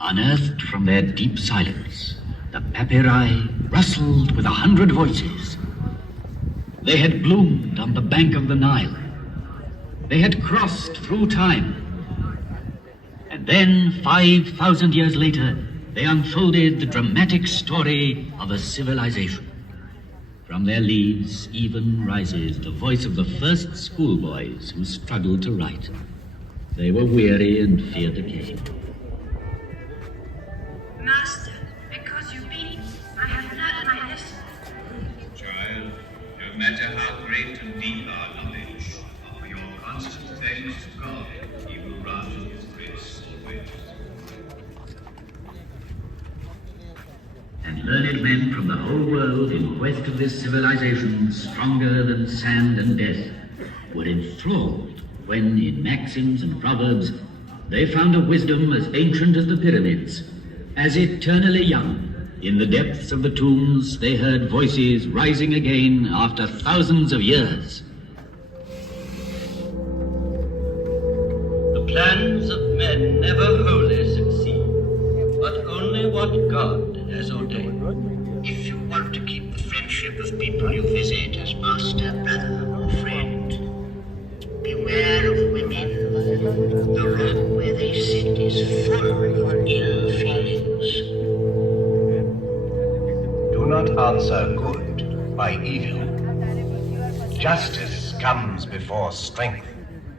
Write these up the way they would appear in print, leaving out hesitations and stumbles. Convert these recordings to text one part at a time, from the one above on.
Unearthed from their deep silence, the papyri rustled with 100 voices. They had bloomed on the bank of the Nile. They had crossed through time. And then, 5,000 years later, they unfolded the dramatic story of a civilization. From their leaves even rises the voice of the first schoolboys who struggled to write. They were weary and feared decay. Master, because you beat me, I have learned my lesson. Child, no matter how great and deep our knowledge, for your constant thanks to God, He will grant you His grace always. And learned men from the whole world in quest of this civilization stronger than sand and death were enthralled when, in maxims and proverbs, they found a wisdom as ancient as the pyramids, as eternally young. In the depths of the tombs, they heard voices rising again after thousands of years. The plans of men never wholly succeed, but only what God has ordained. If you want to keep the friendship of people you visit as master, brother, or friend, beware of women. The room where they sit is full of ill feelings. Do not answer good by evil. Justice comes before strength.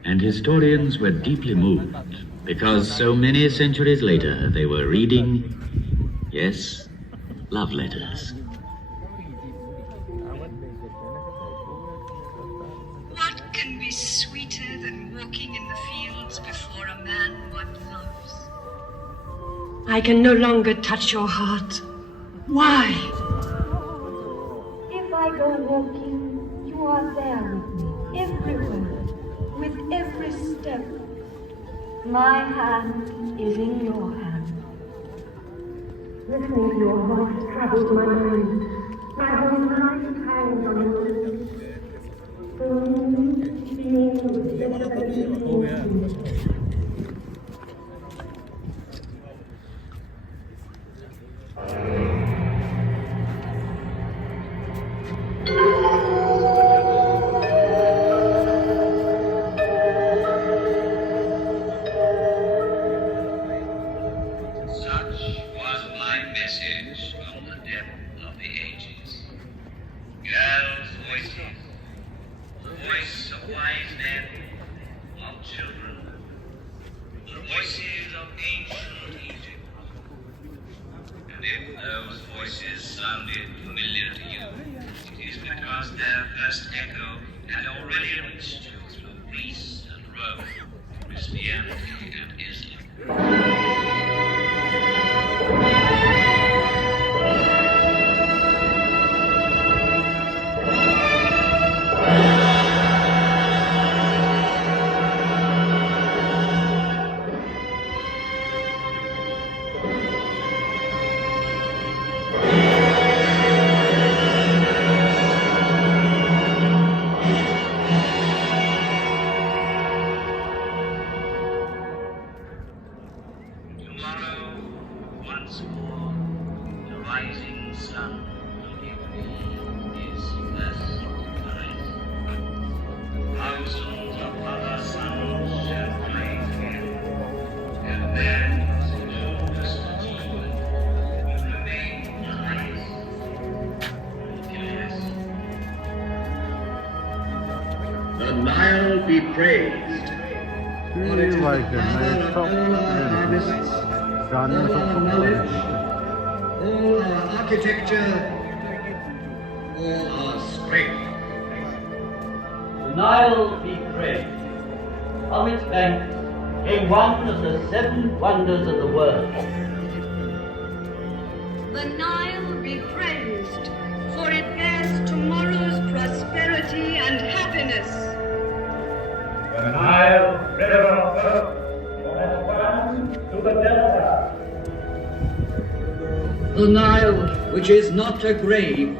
And historians were deeply moved, because so many centuries later they were reading, yes, love letters. What can be sweeter than walking in the fields before a man one loves? I can no longer touch your heart. Why? If I go walking, you are there with me, everywhere, with every step. My hand is in your hand. Listening to your voice troubles my mind. My whole life hangs on your lips. Such was my message from the depth of the ages. Girls' voices, the voice of wise men, of children, the voices of ancient Egypt. And if those voices sounded familiar to you, it is because their first echo had already reached you through Greece and Rome, Christianity and Islam. Tomorrow, once more, the rising sun will give me his first caress. Thousands of other suns shall rise again, and then the newest demon will remain nice, guiltless. The Nile be praised. Like a nice top done All our architecture, all our strength. The Nile be praised. From its banks came one of the 7 wonders of the world. The Nile be praised, for it bears tomorrow's prosperity and happiness. The Nile, river of hope, from Aswan to the Delta. The Nile, which is not a grave,